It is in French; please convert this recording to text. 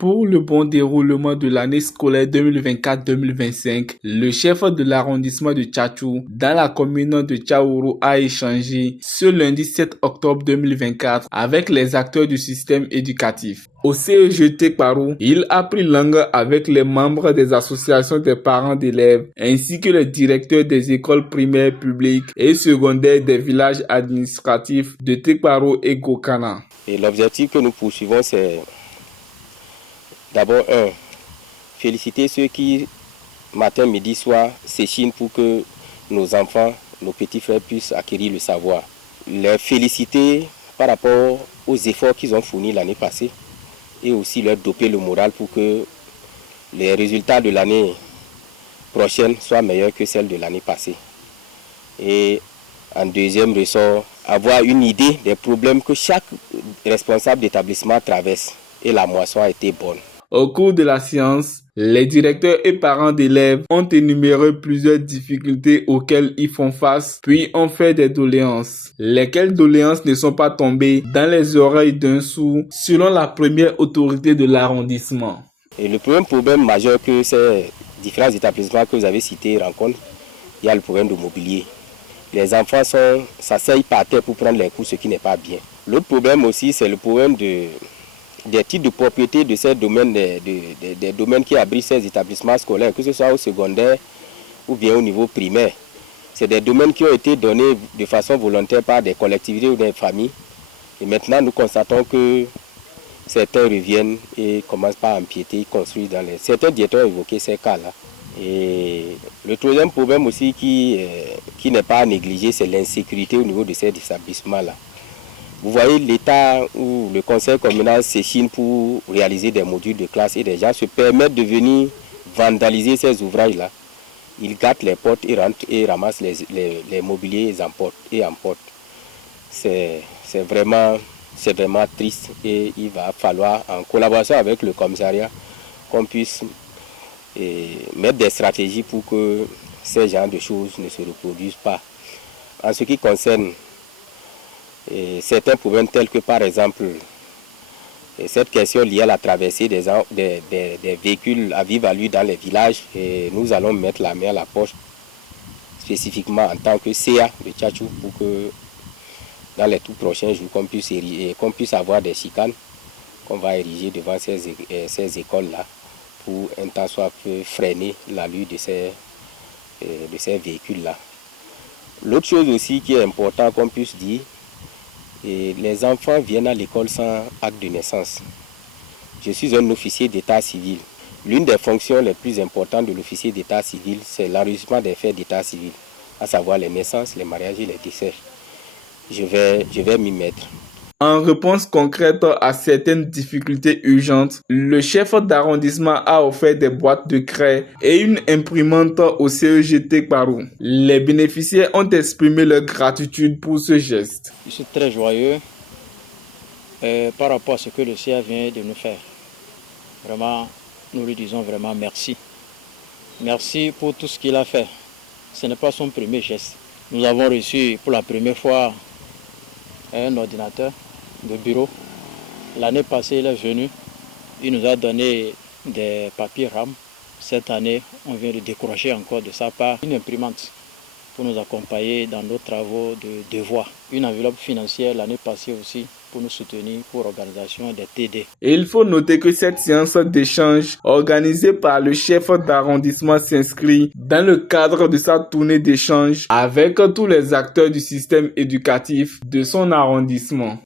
Pour le bon déroulement de l'année scolaire 2024-2025, le chef de l'arrondissement de Tchatchou, dans la commune de Tchaourou, a échangé ce lundi 7 octobre 2024 avec les acteurs du système éducatif. Au CEG Tekparou, il a pris langue avec les membres des associations des parents d'élèves ainsi que les directeurs des écoles primaires publiques et secondaires des villages administratifs de Tekparou et Gokana. Et l'objectif que nous poursuivons, c'est d'abord, féliciter ceux qui, matin, midi, soir, s'échinent pour que nos enfants, nos petits frères puissent acquérir le savoir. Les féliciter par rapport aux efforts qu'ils ont fournis l'année passée et aussi leur doper le moral pour que les résultats de l'année prochaine soient meilleurs que celles de l'année passée. Et en deuxième ressort, avoir une idée des problèmes que chaque responsable d'établissement traverse. Et la moisson a été bonne. Au cours de la séance, les directeurs et parents d'élèves ont énuméré plusieurs difficultés auxquelles ils font face, puis ont fait des doléances. Lesquelles doléances ne sont pas tombées dans les oreilles d'un sourd, selon la première autorité de l'arrondissement. Et le problème majeur que ces différents établissements que vous avez cités rencontrent, il y a le problème de mobilier. Les enfants s'asseyent par terre pour prendre les cours, ce qui n'est pas bien. L'autre problème aussi, c'est le problème des titres de propriété de ces domaines, des domaines qui abritent ces établissements scolaires, que ce soit au secondaire ou bien au niveau primaire. C'est des domaines qui ont été donnés de façon volontaire par des collectivités ou des familles. Et maintenant, nous constatons que certains reviennent et commencent par empiéter, construire dans les... Certains directeurs ont évoqué ces cas-là. Et le troisième problème aussi qui n'est pas à négliger, c'est l'insécurité au niveau de ces établissements-là. Vous voyez l'État ou le conseil communal s'échine pour réaliser des modules de classe et des gens se permettent de venir vandaliser ces ouvrages-là. Ils gâtent les portes, ils rentrent et ramassent les mobiliers et emportent. C'est vraiment triste et il va falloir, en collaboration avec le commissariat, qu'on puisse mettre des stratégies pour que ces genres de choses ne se reproduisent pas. En ce qui concerne certains problèmes tels que par exemple cette question liée à la traversée des véhicules à vive allure dans les villages, et nous allons mettre la main à la poche spécifiquement en tant que CA de Tchatchou pour que dans les tout prochains jours qu'on puisse avoir des chicanes qu'on va ériger devant ces écoles-là pour un temps soit peu freiner l'allure de ces véhicules-là. L'autre chose aussi qui est important qu'on puisse dire, les enfants viennent à l'école sans acte de naissance. Je suis un officier d'état civil. L'une des fonctions les plus importantes de l'officier d'état civil, c'est l'enregistrement des faits d'état civil, à savoir les naissances, les mariages et les décès. Je vais m'y mettre. En réponse concrète à certaines difficultés urgentes, le chef d'arrondissement a offert des boîtes de craie et une imprimante au CEG Tekparou. Les bénéficiaires ont exprimé leur gratitude pour ce geste. Je suis très joyeux par rapport à ce que le CA vient de nous faire. Vraiment, nous lui disons vraiment merci. Merci pour tout ce qu'il a fait. Ce n'est pas son premier geste. Nous avons reçu pour la première fois un ordinateur de bureau. L'année passée, il est venu, il nous a donné des papiers RAM. Cette année, on vient de décrocher encore de sa part une imprimante pour nous accompagner dans nos travaux de devoir. Une enveloppe financière l'année passée aussi pour nous soutenir pour l'organisation des TD. Et il faut noter que cette séance d'échange organisée par le chef d'arrondissement s'inscrit dans le cadre de sa tournée d'échange avec tous les acteurs du système éducatif de son arrondissement.